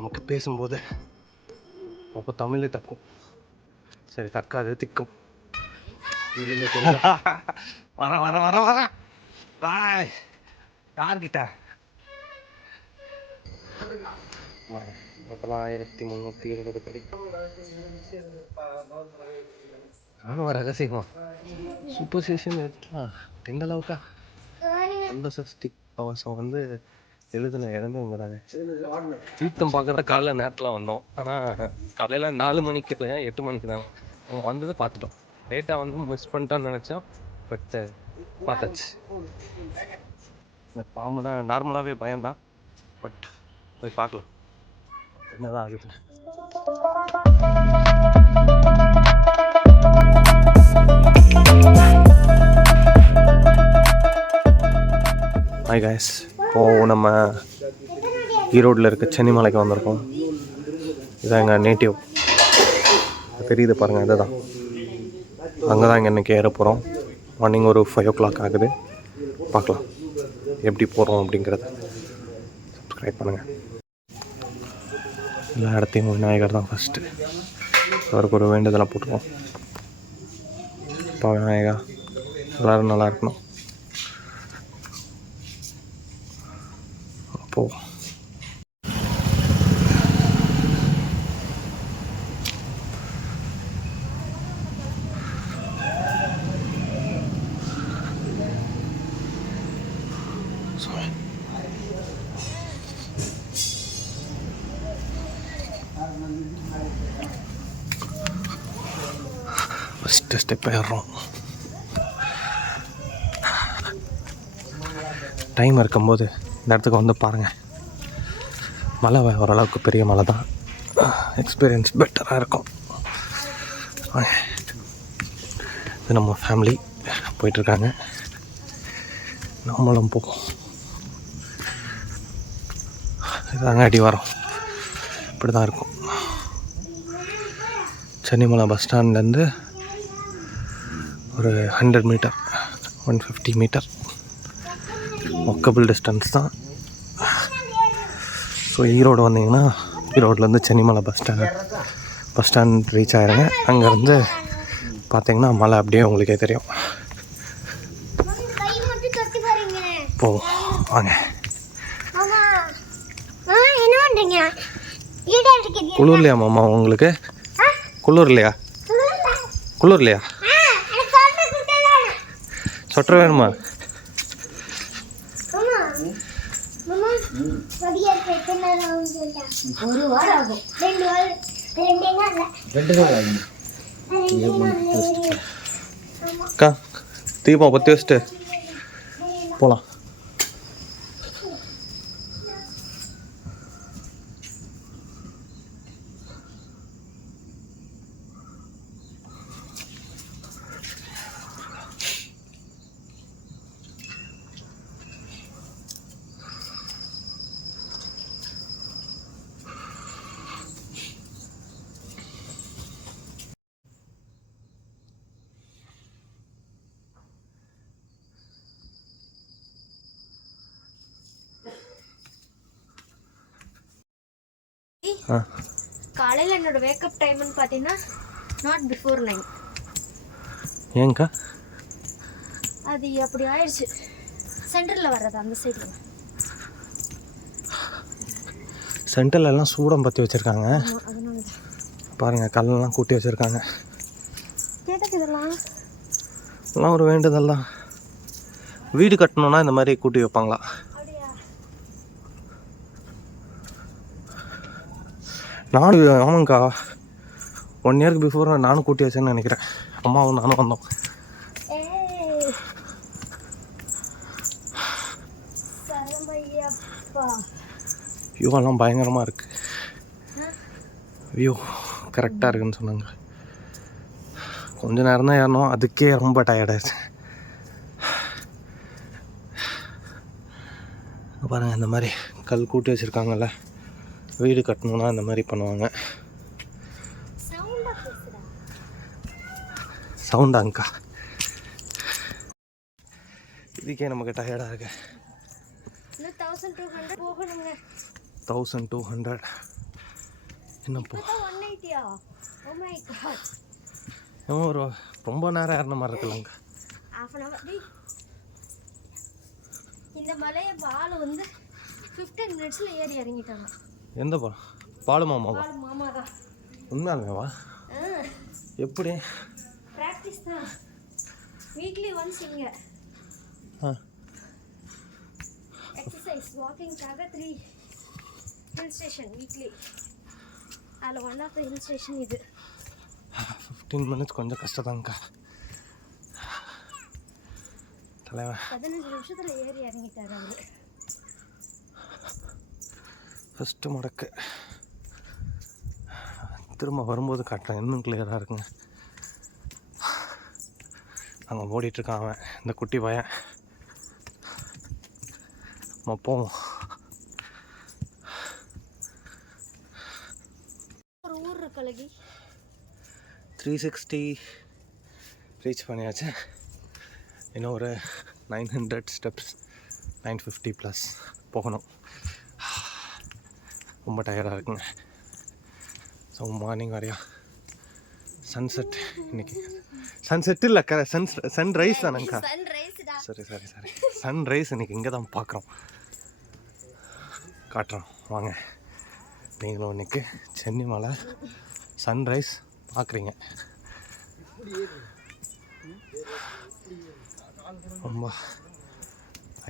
நமக்கு பேசும்போது அப்போ தமிழ் தக்கும். சரி, தக்காது திக்கும். வர வர வர வர பாய். யார்கிட்ட 1320 படி நானும் ரகசியமா சூப்பர் ஸ்டேஷன் எடுத்துலாம். எந்த அளவுக்கா அந்த சஸ்டிக் கவசம் வந்து எழுதின இடமே இங்கே தாங்க. தீர்த்தம் பார்க்குற காலைல நேரத்தில் வந்தோம். ஆனால் காலையில் 4 மணிக்கு 8 மணிக்கு தான் வந்தது. பார்த்துட்டோம். லேட்டாக வந்து மிஸ் பண்ணிட்டோன்னு நினச்சோம். பட் பார்த்தாச்சு. இந்த பாம்பு தான் நார்மலாகவே பயம்தான். பட் போய் பார்க்கலாம் என்னதான் ஆகுது. ஹாய் காய்ஸ், இப்போது நம்ம ஈரோட்டில் இருக்க சென்னிமலைக்கு வந்திருக்கோம். இதான் எங்கள் நேட்டிவ். தெரியுது பாருங்கள், இதுதான். அங்கே தான் இங்கே இன்றைக்கி ஏற போகிறோம். மார்னிங் ஒரு 5 o'clock ஆகுது. பார்க்கலாம் எப்படி போகிறோம் அப்படிங்கிறத. சப்ஸ்கிரைப் பண்ணுங்கள். எல்லா இடத்தையும் விநாயகர் தான் ஃபஸ்ட்டு. அவருக்கு ஒரு வேண்டுதலாக போட்டுருவோம். அப்பா விநாயகா, எல்லோரும் நல்லா இருக்கணும். அப்போது ஃபஸ்ட்டு ஸ்டெப் ஏறுறோம். டைம் இருக்கும்போது இந்த இடத்துக்கு வந்து பாருங்கள். மலை ஓரளவுக்கு பெரிய மலை தான். எக்ஸ்பீரியன்ஸ் பெட்டராக இருக்கும். இது நம்ம ஃபேமிலி போயிட்டுருக்காங்க. நம்மளும் போவோம். இதாங்க அடி வரோம். இப்படி தான் இருக்கும். சென்னிமலை பஸ் ஸ்டாண்ட்லேருந்து ஒரு 100 மீட்டர் 150 மீட்டர் வாக்கபிள் டிஸ்டன்ஸ் தான். ஸோ ஈரோடு வந்தீங்கன்னா ஈரோட்லேருந்து சென்னிமலை பஸ் ஸ்டாண்ட் ரீச் ஆகிருங்க. அங்கேருந்து பார்த்தீங்கன்னா மலை அப்படியே உங்களுக்கே தெரியும். போவோம் வாங்க. குளிர்லையா மாமா உங்களுக்கு? குளிர்லையா? குளிர்லையா? சொட்டர் வேணுமா? அக்கா தீபம் பற்றி வச்சுட்டு போகலாம். காலையில் என்னோட வேக்கப் டைம்னு பார்த்தீங்கன்னா நாட் பிஃபோர் 9. ஏங்கா அது அப்படி ஆயிடுச்சு. சென்டரில் வர்றது அந்த சைடில். சென்டர்லலாம் சூடம் பற்றி வச்சுருக்காங்க. அதனால பாருங்கள், கல்லெல்லாம் கூட்டி வச்சுருக்காங்க. எதுக்கு இதெல்லாம்? எல்லாம் ஒரு வேண்டுதல் தான். வீடு கட்டணுன்னா இந்த மாதிரி கூட்டி வைப்பாங்களா? நானும் ஆமாங்க்கா 1 இயருக்கு பிஃபோர் நானும் கூட்டி வச்சேன்னு நினைக்கிறேன். அம்மாவும் நானும் வந்தோம். வியூவெல்லாம் பயங்கரமாக இருக்குது. வியூ கரெக்டாக இருக்குன்னு சொன்னாங்க. கொஞ்ச நேரம் தான் ஏறணும், அதுக்கே ரொம்ப டயர்டாகிடுச்சு. பாருங்கள், இந்த மாதிரி கல் கூட்டி வச்சுருக்காங்கல்ல, வீடு கட்டணுன்னா இந்த மாதிரி பண்ணுவாங்க. சவுண்டாங்கக்கா, இதுக்கே நமக்கு டயர்டாக இருக்கு. 1200 போகணுங்க. 1200 என்னப்போ 180யா? Oh my God. ஒரு ரொம்ப நேரம் ஏறின மாதிரி இருக்குல்லங்க. half an hour. இந்த மலையை பாலு வந்து 15 மினிட்ஸ்ல ஏறி இறங்கிட்டாங்க. எந்தப்பா? பாலு மாமாவா? பாலு மாமா தான். உண்மையாலுமேவா? எப்படி? ப்ராக்டிஸ் தான். வீக்லி ஒன்ஸ் இங்க எக்ஸசைஸ் வாக்கிங்காக 3 ஹில் ஸ்டேஷன் வீக்லி. அதில் one of the hill station இது. 15 மினிட்ஸ் கொஞ்சம் கஷ்டம்தாங்க்கா. தலைவன் 15 நிமிஷத்தில் ஏறி இறங்கிட்டார் அவர். ஃபஸ்ட்டு முடக்கு. திரும்ப வரும்போது காட்டுறேன், இன்னும் கிளியராக இருக்குங்க. அங்கே ஓடிட்டுருக்கான் அவன், இந்த குட்டி பையன். போவோம். ஒரு ஊர் இருக்கலகி 360 ரீச் பண்ணியாச்சு. இன்னும் ஒரு 900 ஸ்டெப்ஸ், 950 ப்ளஸ் போகணும். ரொம்ப டயர்டாக இருக்குங்க. ஸோ மார்னிங் வரையா சன்செட் இன்னைக்கு. சன்செட் இல்லை, சன்ரைஸ் தானேங்க்கா. சரி சரி சரி, சன்ரைஸ் இன்னைக்கு இங்கே தான் பார்க்குறோம். காட்டுறோம் வாங்க. நீங்களும் இன்னைக்கு சென்னி மலை சன்ரைஸ் பார்க்குறீங்க. ரொம்ப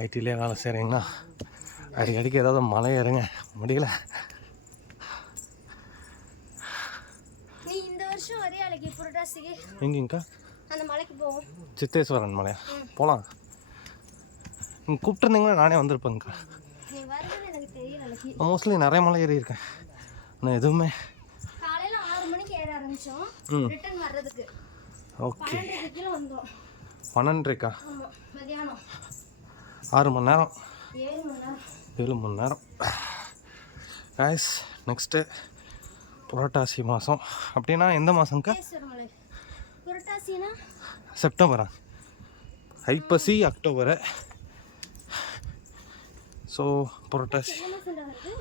ஐடியிலே வேலை செய்கிறீங்கன்னா அடிக்கடிக்கு ஏதாவது மலை ஏறுங்க, முடியல. நீ இந்த வருஷம் வரையா அழகி புரட்டாசிக்கு? எங்கேங்கக்கா? அந்த மலைக்கு போவோம். சித்தேஸ்வரன் மலையா? போகலாம். நீங்கள் கூப்பிட்டுருந்தீங்கன்னா நானே வந்திருப்பேங்க்கா. நீ வருதுன்னு எனக்கு தெரியல அழகி. மோஸ்ட்லி நிறைய மலை ஏறி இருக்கேன். நான் எதுவுமே காலையில் 6 மணிக்கு ஏற ஆரம்பித்தோம். ரிட்டர்ன் வர்றதுக்கு ஓகே 12 கிலோ வந்தோம். 12:30க்கா? ஆமாம், மதியானம் 6 மணி நேரம், 7 மணி நேரம். 7 மணி நேரம். கைஸ், நெக்ஸ்ட்டு புரட்டாசி மாதம். அப்படின்னா எந்த மாதங்க்கா? சித்தேஸ்வரமலை. புரட்டாசினா செப்டம்பரா? ஐப்பசி அக்டோபரு. ஸோ புரட்டாசி என்ன மாதம் வருது?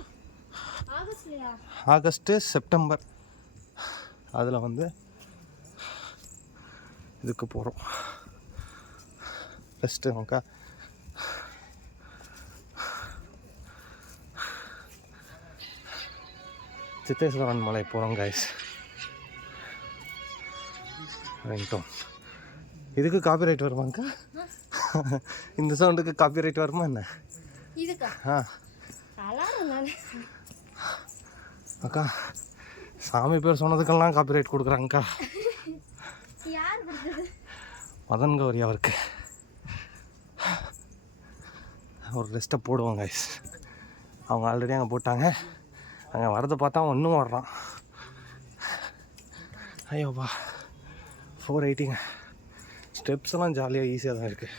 ஆகஸ்ட்லையா? August September. அதில் வந்து இதுக்கு போகிறோம். ரெஸ்ட்டு அக்கா. சித்தேஸ்வரன் மலை போகிறோம் கைஸ். ரைட்டும். இதுக்கு காப்பிரைட் வருமாங்க்கா? இந்த சவுண்டுக்கு காப்பிரைட் வருமா என்ன? இதுக்கா? அலாரம் தானே அக்கா. சாமி பேர் சொன்னதுக்கெல்லாம் காப்பிரைட் கொடுக்குறாங்கக்கா. யார் கொடுத்தது? மதன் கௌரி அவருக்கு. ஒரு ரெஸ்ட்டை போடுவோம் கைஸ். அவங்க ஆல்ரெடி அங்கே போட்டாங்க. அங்கே வரதை பார்த்தா அவன் இன்னும் வர்றான். ஐயோப்பா 480ங்க. ஸ்டெப்ஸ் எல்லாம் ஜாலியாக ஈஸியாக தான் இருக்குது.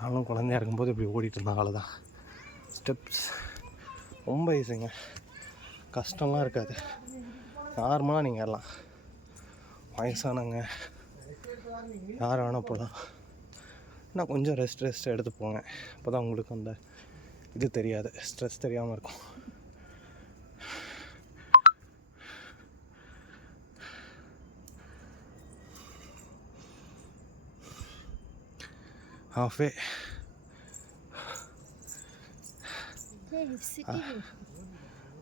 நானும் குழந்தையா இருக்கும்போது இப்படி ஓடிட்டு இருந்தாங்க. அவ்வளோதான். ஸ்டெப்ஸ் ரொம்ப ஈஸிங்க, கஷ்டம்லாம் இருக்காது. நார்மலாக நீங்கள் ஏறலாம். வயசானவங்க யார் வேணால் போகலாம். ஆனால் கொஞ்சம் ரெஸ்ட் எடுத்து போங்க. அப்போ தான் உங்களுக்கு அந்த இது தெரியாது, ஸ்ட்ரெஸ் தெரியாமல் இருக்கும். ஹாஃபே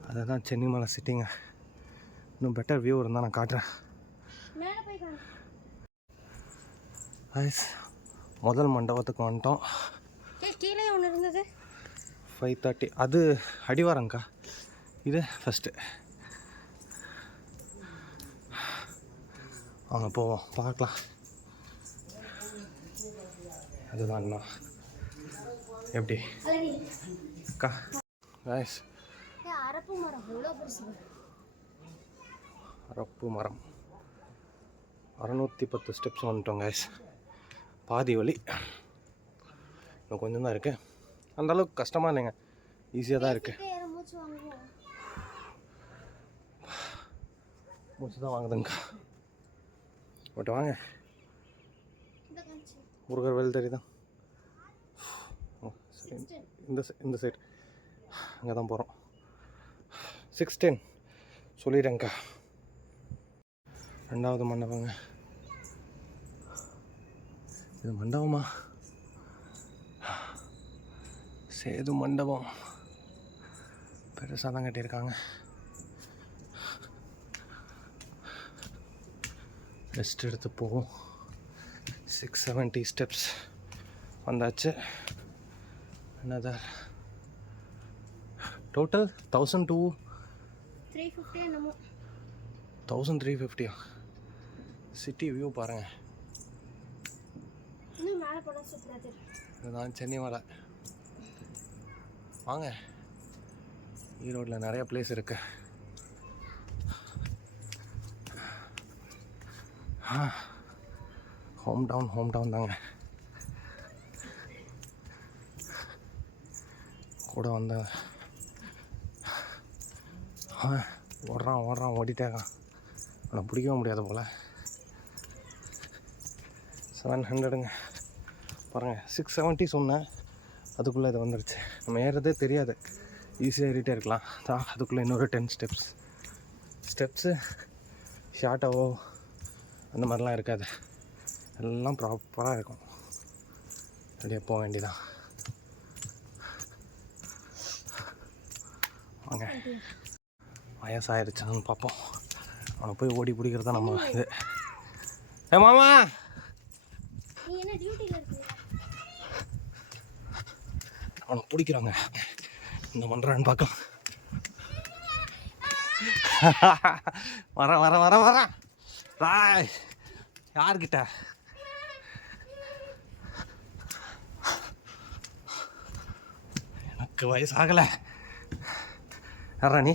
அதுதான் சென்னி மலை சிட்டிங்க. இன்னும் பெட்டர் வியூ இருந்தால் நான் காட்டுறேன். முதல் மண்டபத்துக்கு வந்துட்டோம். கீழே ஒன்று இருந்தது 5:30. அது அடிவாரங்க்கா. இது ஃபஸ்ட்டு. வாங்க போவோம், பார்க்கலாம். அதுதான் அண்ணா. எப்படி அக்கா? கைஸ், அரப்பு மரம் எவ்வளோ பெருசு. அரப்பு மரம் 610 ஸ்டெப்ஸ் வந்துட்டோம் கைஸ். பாதி வழி, இன்னும் கொஞ்சம் தான் இருக்குது. அந்தளவுக்கு கஷ்டமாக இல்லைங்க, ஈஸியாக தான் இருக்குது. மூச்சு தான் வாங்குதுங்கக்கா. பட் வாங்க. இந்த முருகர் வேல் தெரியுதா? இந்த சைடு அங்கே தான் போகிறோம். 610 சொல்லிடுறேங்க்கா. 2வது மண்டபங்க. இது மண்டபமா? சேது மண்டபம் பெருசாக தான் கட்டியிருக்காங்க. ரெஸ்ட் எடுத்து போவோம். 670 ஸ்டெப்ஸ் வந்தாச்சு. another total 1350 சிட்டி வியூ பாருங்க. இதுதான் சென்னை மலை. வாங்க, ஈரோட்டில் நிறைய பிளேஸ் இருக்கு. ஹோம் டவுன் தாங்க. கூட வந்த ஓடுறான் ஓடிட்டே இருக்கான். அவனை பிடிக்கவும் முடியாது போல். 700ங்க பாருங்கள். 670 சொன்னேன், அதுக்குள்ளே இது வந்துடுச்சு. நம்ம ஏறதே தெரியாது, ஈஸியாக ஏறிட்டே இருக்கலாம். அதுக்குள்ளே இன்னொரு 10 ஸ்டெப்ஸு ஷார்ட்டாவோ அந்த மாதிரிலாம் இருக்காது, எல்லாம் ப்ராப்பராக இருக்கும். அப்படியே போக வேண்டியதான். வாங்க, வயசாகிடுச்சான்னு பார்ப்போம். அவனை போய் ஓடி பிடிக்கிறதா நம்ம இது. மாமா அவனை பிடிக்கிறாங்க, என்ன பண்ணுறான்னு பார்க்கலாம். வர ராய், யார்கிட்ட? எனக்கு வயசாகலை. யாரா நீ?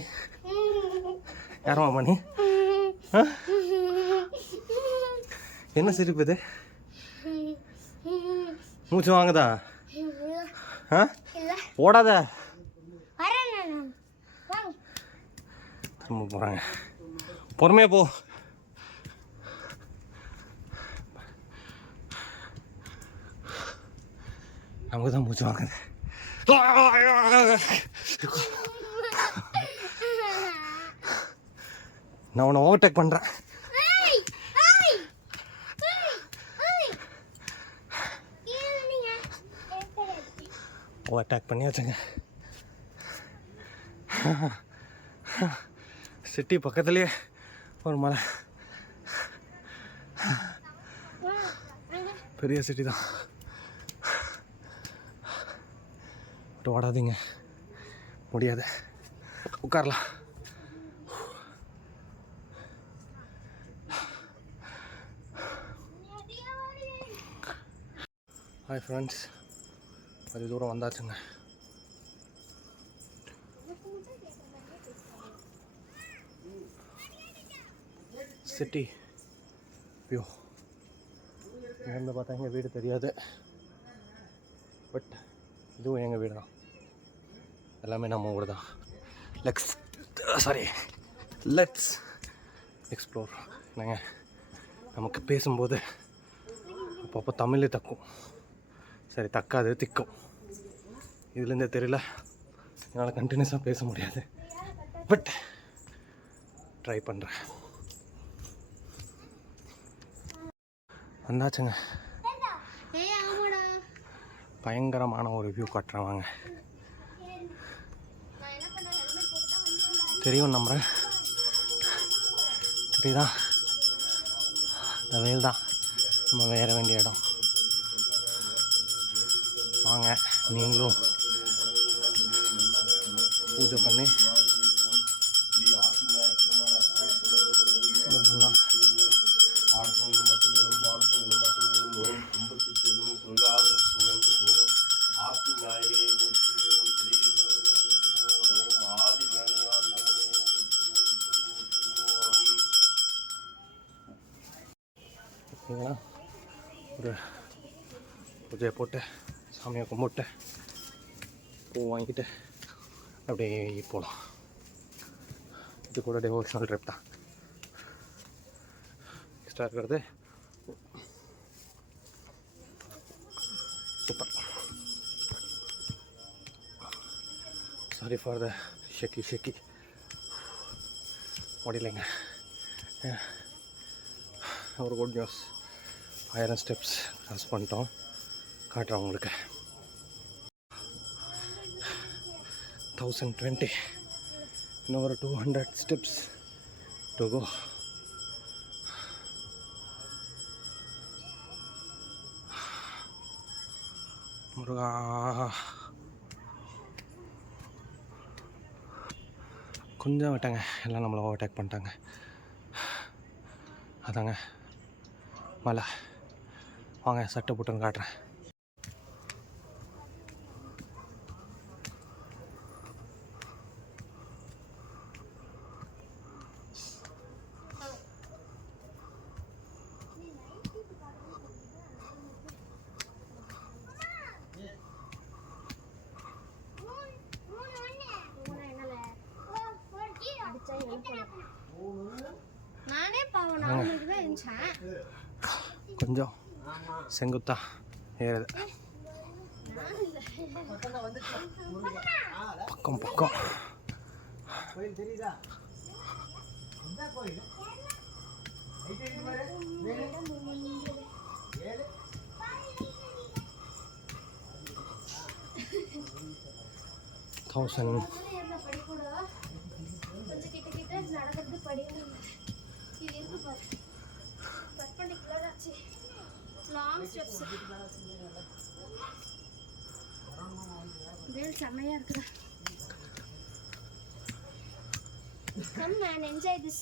யாரம்மா நீ? என்ன சிரிப்பு இது? மூச்சு வாங்குதா? ஓடாத. திரும்ப போகிறாங்க. பொறுமையாக போ. நமக்கு தான் மூச்சு வாங்குது. நான் உன்னை ஓவர்டேக் பண்ணுறேன். ஓவர்டேக் பண்ணி வச்சுங்க. சிட்டி பக்கத்துலேயே ஒரு மலை, பெரிய சிட்டி தான். ஓடாதீங்க, முடியாது, உட்காரலாம். ஹாய் ஃப்ரெண்ட்ஸ், அது தூரம் வந்தாச்சுங்க. சிட்டி வியூ இங்கேருந்து பார்த்தா எங்கள் வீடு தெரியாது, பட் இதுவும் எங்கள் வீடு தான். எல்லாமே நம்ம ஊர் தான். Let's explore. என்னங்க, நமக்கு பேசும்போது அப்பப்போ தமிழே தக்கும், சரி தக்காது திக்கும். இதுலேருந்தே தெரியல, என்னால் கண்டினியூஸாக பேச முடியாது, பட் ட்ரை பண்ணுறேன். வந்தாச்சுங்க. பயங்கரமான ஒரு வியூ காட்டுறேன் வாங்க. தெரியும் நம்புறேன், தெரியுதா? இந்த வெயில் தான் நம்ம வேற வேண்டிய இடம். வாங்க, நீங்களும் பூஜை பண்ணி ஒரு பூஜையை போட்டு சாமியை கும்பிட்டு பூ வாங்கிட்டு அப்படியே போகலாம். இது கூட டிவோஷனல் ட்ரிப் தான். எக்ஸ்ட்ரா இருக்கிறது சூப்பர். சாரி ஃபார் த ஷெக்கி முடியலைங்க. ஒரு குட் நியூஸ், 1000 ஸ்டெப்ஸ் க்ராஸ் பண்ணிட்டோம். காட்டுறேன் உங்களுக்கு. 1020, இன்னும் ஒரு 200 ஸ்டெப்ஸ் டு கோ. முருகா, கொஞ்சம் விட்டாங்க, எல்லாம் நம்மளை ஓவர்டேக் பண்ணிட்டாங்க. அதாங்க மலை. வாங்க சட்டை போட்டுன்னு காட்டுறேன். நானே பாவம் 4 மணிக்கு தான் எழுந்தேன். கொஞ்சம் செங்குத்தா ஏறுது. பக்கம் பக்கம் தௌசண்ட். கொஞ்சம் கிட்ட கிட்ட நடக்கிறது படிக்கணும். இது இருக்கு பாரு, பர்பெண்டிகுலர் ஆச்சு. Long steps. வேல் செமையா இருக்குடா. Come man, enjoy this.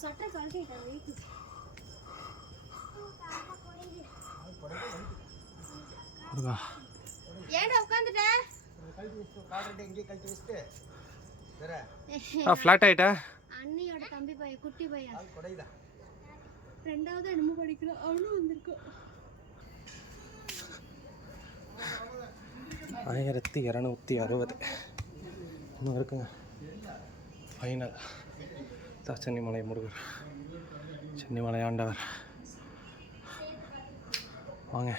சட்டை கழட்டிட்டேன் வெயிட். முருகா, ஏன்டா உட்காந்துட்ட? ஃப்ளாட் ஆயிட்டா? அண்ணியோட தம்பி பையன், குட்டி பையன், 2வது என்னமோ படிக்கிறான், அவனும் வந்திருக்கான். 1260 இன்னும் இருக்குங்க. ஃபைனல். சென்னிமலை முருகர், சென்னிமலை ஆண்டவர். வாங்க.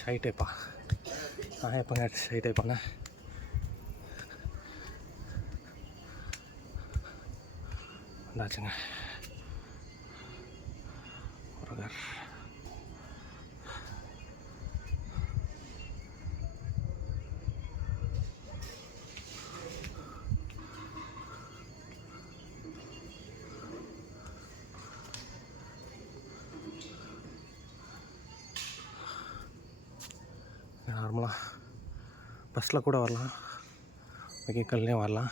ஷைட் ஐப்பா, நான் எப்போங்க ஷைட் ஐப்பாண்ணே. வந்தாச்சுங்க முருகர். நார்மலாக பஸ்ஸில் கூட வரலாம், வெஹிக்கல்லையும் வரலாம்.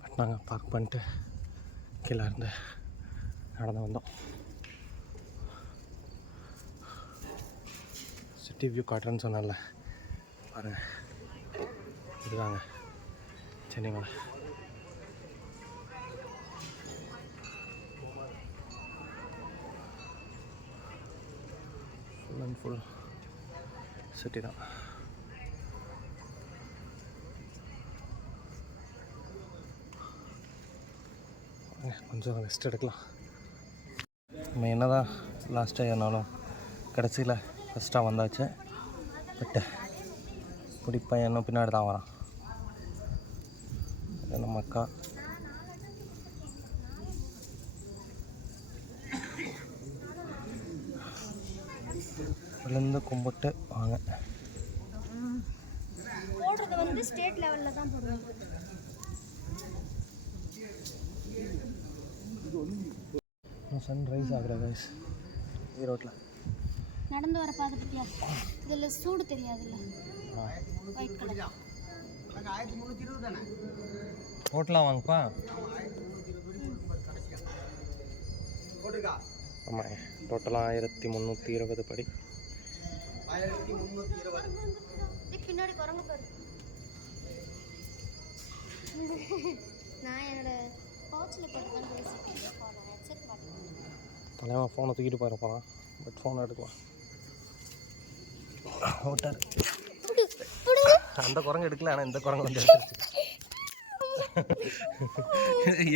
பட் நாங்கள் பார்க் பண்ணிட்டு கீழே இருந்து நடந்து வந்தோம். சிட்டி வியூ காட்டுறேன்னு சொன்னால பாருங்கள், இதுதாங்க Chennimalai. Full and full city தான். கொஞ்சம் ரெஸ்ட் எடுக்கலாம். நம்ம என்ன தான் லாஸ்ட்டாக ஏறினாலும் கடைசியில் ஃபஸ்ட்டாக வந்தாச்சு. பட்டு பிடிப்பேன் இன்னும் பின்னாடி தான் வரான். நம்ம அக்கா விழுந்து கும்பிட்டு வாங்க. போடுறது வந்து ஸ்டேட் லெவலில் தான் போடுவாங்க. சன்ரைஸ் ஆகிற கைஸ் ஈரோட்டில் நடந்து வர பாதை பற்றியா? இதில் சூடு தெரியாதுல்ல, ஒயிட் கலர். ஹோட்டலாம் வாங்கப்பா. ஆமாம், டோட்டலாக 1320 படி. பின்னாடி குரங்கு பாரு. நான் என்னோட பவுச்சில் போட்டு தான் பேசிக்கிறேன். ஃபோனை ஹெட்செட் மாட்டேன். தலைவன் ஃபோனை தூக்கிட்டு போயிட போகிறான். பட் ஃபோனை எடுக்கலாம். ஓட்டார் அந்த குரங்கு எடுக்கல, ஆனால் இந்த குரங்கு வந்து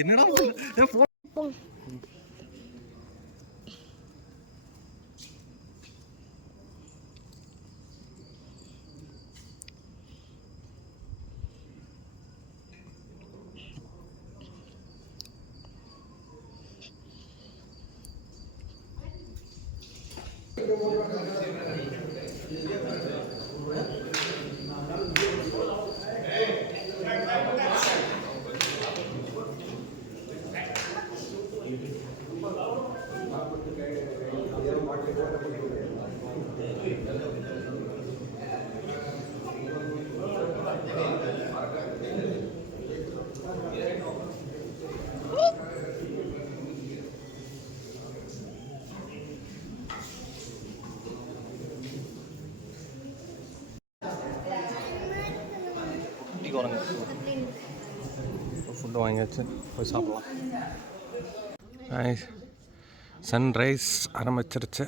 என்னடா ஃபோன் குரங்கு ஃபுட்டு வாங்கியாச்சு, போய் சாப்பிட்லாம். சன்ரைஸ் ஆரம்பிச்சிருச்சு.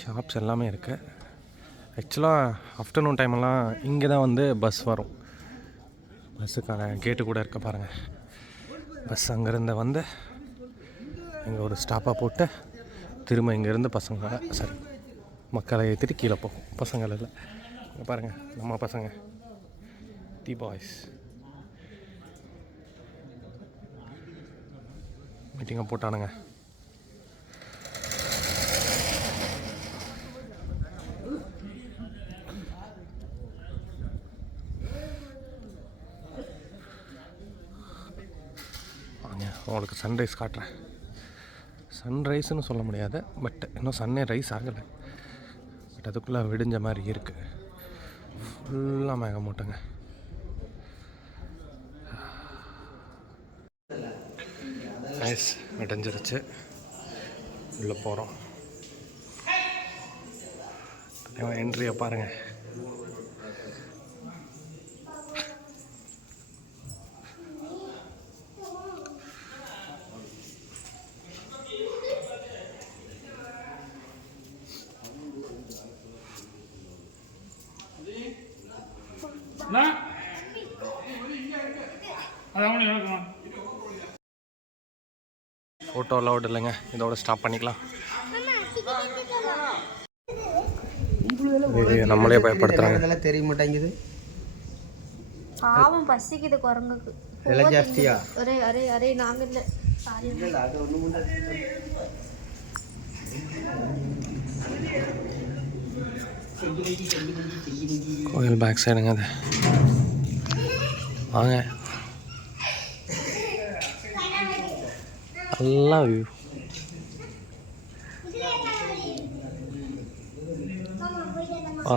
ஷாப்ஸ் எல்லாமே இருக்குது. ஆக்சுவலாக ஆஃப்டர்நூன் டைமெல்லாம் இங்கே தான் வந்து பஸ் வரும். பஸ்ஸுக்கான கேட்டு கூட இருக்க பாருங்கள். பஸ் அங்கேருந்து வந்து இங்கே ஒரு ஸ்டாப்பாக போட்டு திரும்ப இங்கேருந்து மக்களை ஏற்றிட்டு கீழே போகும். பசங்கள் இல்லை, இங்கே பாருங்கள் நம்ம பசங்க டி பாய்ஸ் மீட்டிங்கை போட்டானுங்க. வாங்க உங்களுக்கு சன்ரைஸ் காட்டுறேன். சன்ரைஸ்ன்னு சொல்ல முடியாது, பட் இன்னும் சன்னே ரைஸ் ஆகலை. பட் அதுக்குள்ளே விடிஞ்ச மாதிரி இருக்குது. ஃபுல்லாக மேகமூட்டங்க. நைஸ் விடைஞ்சிருச்சு. உள்ளே போகிறோம். என்ட்ரியை பாருங்கள். ஃபோட்டோ அலௌட் இல்லைங்க, இதோட ஸ்டாப் பண்ணிக்கலாம். நம்மளே பயப்படுத்துறாங்க. தெரிய மாட்டேங்குது. பாவம் பசிக்குது குரங்குக்கு. எல்லாம் ஜாஸ்தியா? அரே அரே அரே நாங்க இல்லை, சாரி. கோயில் பேக் சைடுங்க அது. வாங்க, நல்லா வியூ. ஆ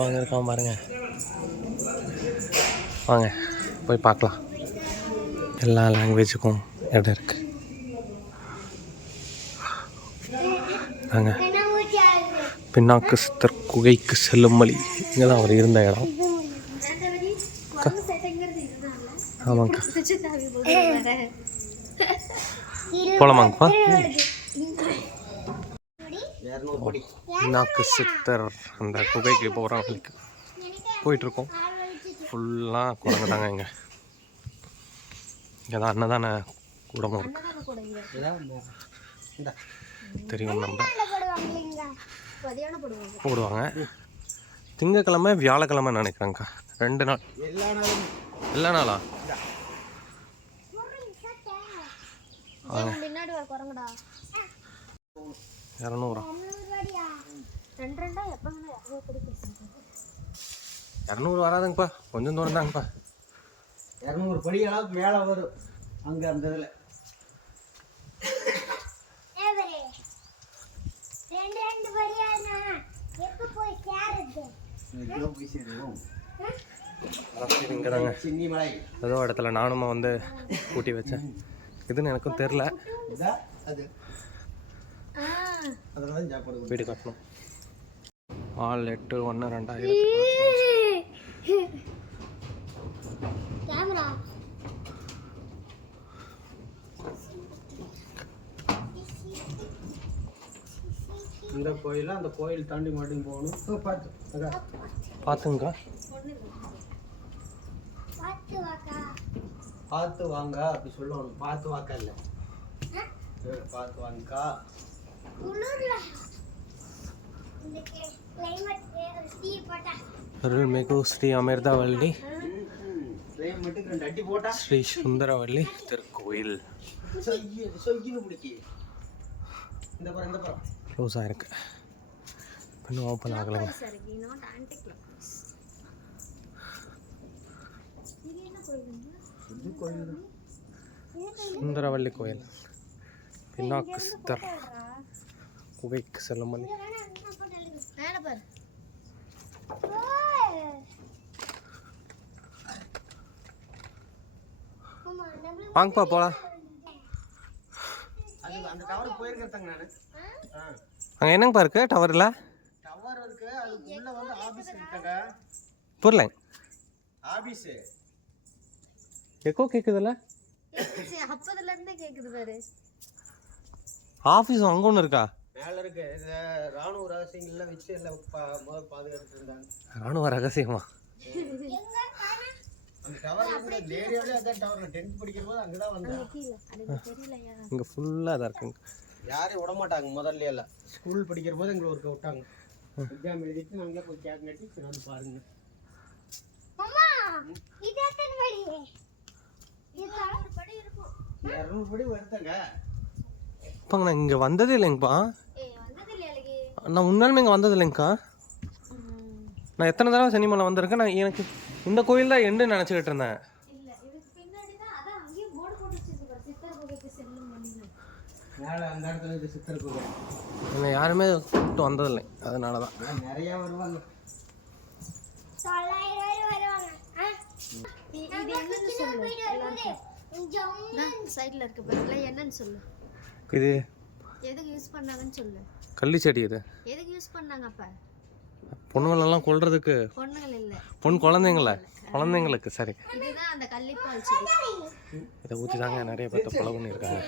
வாங்க இருக்கான் பாருங்க. வாங்க போய் பார்க்கலாம். எல்லா லாங்குவேஜுக்கும் இடம் இருக்கு. வாங்க, பின்னாக்கு சித்தர் குகைக்கு செல்லும் வழி. இங்கே தான் அவர் இருந்த இடம். ஆமாங்கக்கா, போலாமாங்கப்பா? பின்னாக்கு சித்தர் அந்த குகைக்கு போகிற வழிக்கு போயிட்டுருக்கோம். ஃபுல்லாக குரங்கு தாங்க. இங்கே தான் அன்னதான கூடமும் இருக்கு. தெரியும், நம்ம போடுவாங்க. திங்கக்கிழமை வியாழக்கிழமை நினைக்கிறேங்க்கா, 2 நாள். எல்லா நாளா? பின்னாடி வர குரங்குடா. 200 வராதுங்கப்பா, கொஞ்சம் தூரம் தாங்கப்பா. 200 படி அளவுக்கு மேலே வரும். அங்கே அந்த இதில் இங்கே தாங்க ஏதோ இடத்துல நானும் வந்து கூட்டி வச்சேன். இதுன்னு எனக்கும் தெரில. வீடு கட்டணும். 8/1/2025. கேமரா இந்த கோயில் அந்த கோயில் தாண்டி மாட்டிங் போகணும். பார்த்துங்கக்கா. பார்த்து வாங்க அப்படி சொல்லணும். பார்த்து வாக்கா இல்லை, பார்த்து வாங்கக்கா. அருள்மிகு ஸ்ரீ அமிர்தவல்லி மட்டும் 2 அடி போட்டா ஸ்ரீ சுந்தரவல்லி திருக்கோயில் இந்த பாரு இந்த பாரு க்ளோஸ் ஆகிருக்கு, இன்னும் ஓப்பன் ஆகலைங்க. சுந்தரவல்லி கோயில் பின்னாக்கு சித்தர் குகைக்கு செல்லும் வழி. வாங்கப்பா போலாம். அந்த டவர் போயிருக்கிறதாங்க நானு. அங்கே என்னங்கப்பா இருக்கு டவரில்? டவர் இருக்கு, அதுக்குள்ள வந்து ஆபீஸ் இருக்காங்க. புரியல. Office echo கேட்குதுல்ல? அப்பதுல இருந்தே கேக்குது பாரு. ஆஃபீஸ் அங்கே ஒன்று இருக்கா? மேல இருக்கு. இந்த ராணுவ ரகசியங்கள்லாம் வச்சு எல்லாம் முதல் பாதுகாத்துட்டு இருந்தாங்க. ராணுவ ரகசியமா? அந்த டவர் இந்த ஏரியாவிலே அதான் டவர். 10th படிக்கும் போது அங்கதான் வந்தேன். இங்கே ஃபுல்லாக தான் இருக்குங்க. யாரையும் விட மாட்டாங்க முதல்ல எல்லாம். ஸ்கூல் படிக்கிற போது எங்களை ஒருக்க விட்டாங்க. எக்ஸாம் எழுதிட்டு நாங்களே போய் கேக் நட்டி சரி வந்து பாருங்க. இது எத்தனை படி? இது 6 படி இருக்கும். 200 படி வருதுங்க. இப்போங்க நான் இங்கே வந்ததே இல்லைங்கப்பா. வந்தது இல்லையா? நான் உண்மையாலுமே இங்கே வந்தது இல்லைங்கக்கா. நான் எத்தனை தடவை சினிமாவில் வந்திருக்கேன். நான் எனக்கு இந்த கோயில் தான் எண்டு நினச்சிக்கிட்டு இருந்தேன். இல்ல இதுக்கு பின்னாடி தான் அதான் அங்கேயே போர்டு போட்டு வச்சிருக்காங்க, சித்தர் குகைக்கு செல்லும் வழின்னு. மேலே அந்த இடத்துல இது சித்தர் கோவில். என்னை யாருமே கூப்பிட்டு வந்ததில்லை, அதனால தான். நிறைய வருவாங்க. 900 பேர் வருவாங்க. இது என்னன்னு சொல்லு. சைடுல இருக்கு பாருங்க, என்னன்னு சொல்லு. இது எதுக்கு யூஸ் பண்ணாங்கன்னு சொல்லு. கள்ளி செடி. இது எதுக்கு யூஸ் பண்ணாங்க அப்ப? பொண்ணுங்களெல்லாம் கொல்றதுக்கு. பொண்ணுகள் இல்ல, குழந்தைங்களுக்கு. சரி, இதுதான் அந்த கள்ளிப்பால் செடி. இதை ஊற்றி தாங்க நிறைய பேர்த்த கொலை பண்ணியிருக்காங்க.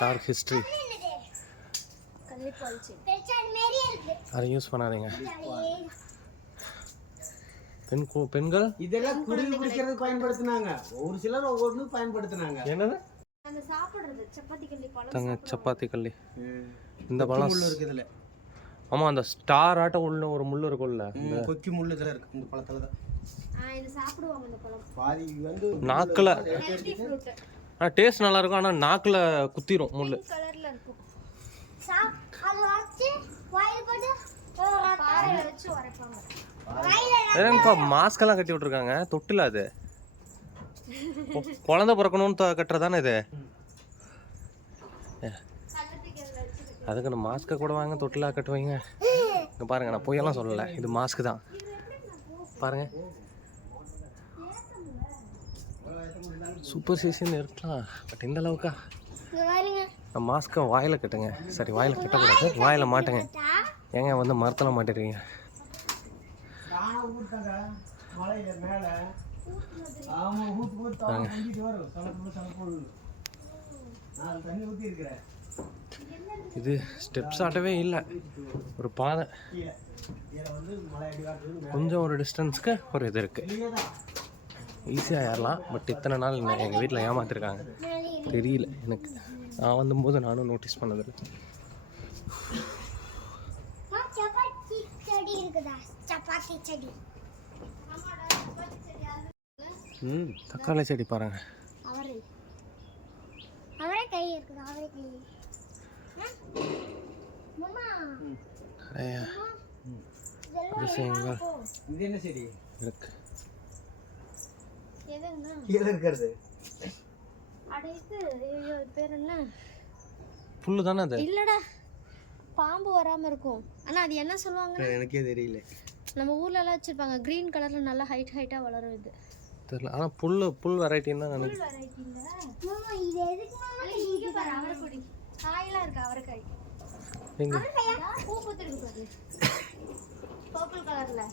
Dark history. கள்ளிப்பால் செடி அதை யூஸ் பண்ணாதீங்க. பெண்கள் இதெல்லாம் குருவி பிடிக்கிறதுக்கு பயன்படுத்தினாங்க. ஒரு சிலர் ஒவ்வொன்றும் பயன்படுத்தினாங்க. என்னது? அந்த சாப்பிடுறது சப்பாத்தி கள்ளி பழம். தங்க சப்பாத்தி கள்ளி. இந்த பழம் முள்ளு இருக்குது இதுல. ஆமாம், அந்த ஸ்டார் ஆட்ட உள்ள ஒரு முள் இருக்கும்ல, கொக்கி முள்ளு இதில் இருக்கு. இந்த பழத்தில் தான் இது சாப்பிடுவாங்க. இந்த பழம் பாதி வந்து நாக்கில். Healthy fruit. டேஸ்ட் நல்லா இருக்கும், ஆனால் நாக்கில் குத்திரும் முள். கலர்ல இருக்கும். அது வச்சு வாயில் போட்டு பாறையில வச்சு உரைப்பாங்க. ஏன்ப்பா மாஸ்கெல்லாம் கட்டி விட்டுருக்காங்க? தொட்டில அது குழந்தை பிறக்கணும்னு கட்டுறதானே இது? அதுக்கு நான் மாஸ்க்கை கூட வாங்க, தொட்டிலா கட்டுவீங்க. இங்கே பாருங்க, நான் பொய்யெல்லாம் சொல்லலை, இது மாஸ்க் தான். பாருங்க, சூப்பர் சீசன் இருக்கலாம், பட் இந்த அளவுக்கா? நான் மாஸ்க்கை வாயில் கட்டுங்க. சரி, வாயில் கட்டக்கூடாது, வாயில் மாட்டுங்க. ஏங்க வந்து மரத்தில் மாட்டிருக்கீங்க? இது ஸ்டெப்ஸ் ஆட்டவே இல்லை, ஒரு பாதை. கொஞ்சம் ஒரு டிஸ்டன்ஸ்க்கு ஒரு இது இருக்குது, ஈஸியாக ஏறலாம். பட் இத்தனை நாள் எங்கள் வீட்டில் ஏமாத்திருக்காங்க, தெரியல எனக்கு. நான் வந்தபோது நானும் நோட்டீஸ் பண்ணதில்லை. தக்காளி செடி பாருங்க. நிறைய விஷயங்கள் இது என்ன செடி இருக்கு. கீழே இருக்கிறது பேர் என்ன? புல்லு தானே அது? இல்லடா, பாம்பு வராம இருக்கும். ஆனா அது என்ன சொல்லுவாங்க எனக்கே தெரியல. நம்ம ஊர்ல எல்லாம் வச்சிருப்பாங்க, கிரீன் கலர்ல நல்லா ஹைட்டா வளரும். இது தெரியல, ஆனா புல் வெரைட்டின்னு தான் நினைக்கிறேன். வெரைட்டி இல்ல மாமா, இது எதுக்கு மாமா? இங்க பாரு, அவரைக்கொடி காயெல்லாம் இருக்கு. அவரைக்காய் எங்க பூ பூத்திருக்கு பாரு. கலர்ல.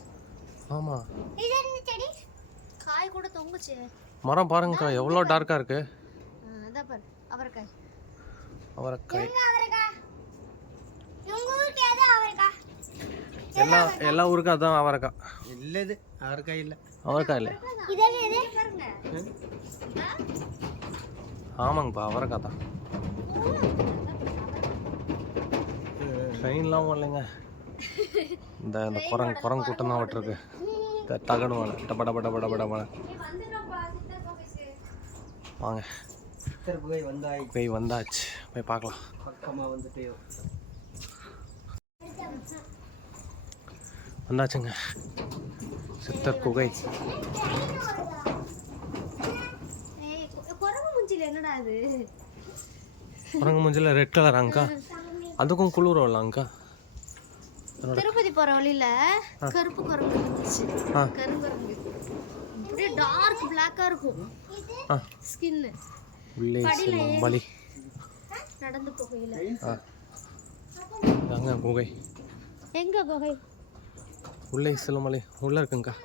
ஆமா, இது என்ன செடி? காய் கூட தொங்குச்சு. மரம் பாருங்கக்கா எவ்வளோ டார்க்கா இருக்கு. அதான் பாரு அவரைக்காய். அவரைக்காய் அவரைக்காய். உங்க ஊருக்கு ஏதோ அவரைக்காய்? எல்லா ஊருக்கும் அதான் அவரைக்காய். இல்லை இது அவரைக்காய் இல்லை. அவரைக்காய் இல்லை. இதே பாருங்க. ஆமாங்கப்பா அவரைக்காய் தான். ட்ரெயின்லாம் வரலைங்க. இந்த குரங்கு கூட்டம் தான் விட்டுருக்கு. இந்த தகடு மலை டபட மலை. வாங்க சித்தர் குகை வந்தாய். போய் வந்தாச்சு, போய் பார்க்கலாம். பக்கமாக வந்துட்டு வந்தாச்சுங்க சித்தர் குகை. குரங்கு மூஞ்சில என்னடா அது? குரங்கு மூஞ்சில ரெட் கலராங்கக்கா. அதுக்கும் குளிர் வரலாங்க்கா. திருப்பதி போற வழியில கருப்பு குரங்கு இருந்துச்சு. கருங்குரங்கு அப்படியே டார்க் பிளாக்கா இருக்கும் ஸ்கின். உள்ளே செல்லும் வழி. நடந்து போகையில அங்க குகை. எங்க குகை? உள்ளே செல்லும் வழி உள்ள இருக்குங்கக்கா.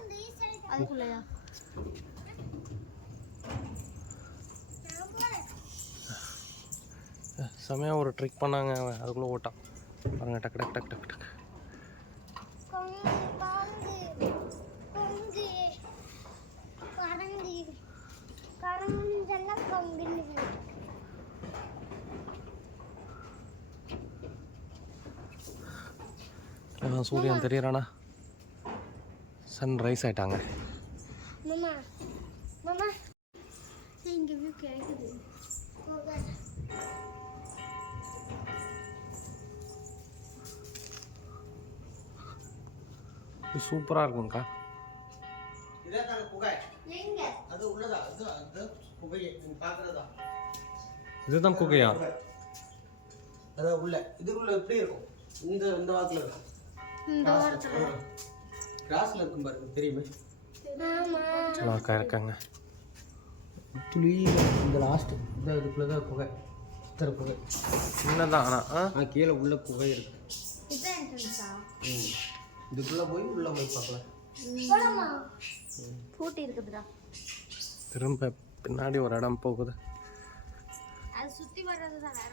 அதுக்குள்ளயா? செமையா ஒரு ட்ரிக் பண்ணாங்க, அதுக்குள்ள ஓட்டான் பாருங்க. டக்கு டக்கு டக்கு டக்கு டக்கு. சூரியன் தெரியறானா? சன்ரைஸ் ஆயிட்டாங்க. மாமா மாமா இங்க வியூ கேக்குது. இது சூப்பரா இருக்கும்க்கா. இதான் குகை. எங்க? அது உள்ளதா? அது குகை நீங்க பார்க்கறதா? இதுதான் குகையா? அதான் உள்ள. இதுக்குள்ள எப்படி இருக்கும்? இந்த வாக்குல இருக்கும். இந்த ஓரத்துல. கிராஸ்ல இருக்கும் பாருங்க, தெரியுமே. ஆமா. அக்கா இருக்காங்க. துளி இந்த லாஸ்ட் இந்த இதுக்குள்ள தான் குகை. சித்தர் குகை சின்னதான் ஆனா கீழே உள்ள குகை இருக்கு. இதான் என்ட்ரன்ஸா? இதுக்குள்ள உள்ள போய் பார்க்கலாம். போலாமா? பூட்டி இருக்குதுடா. திரும்ப பின்னாடி ஒரு இடம் போகுது. அது சுத்தி வர்றது தான் வேற.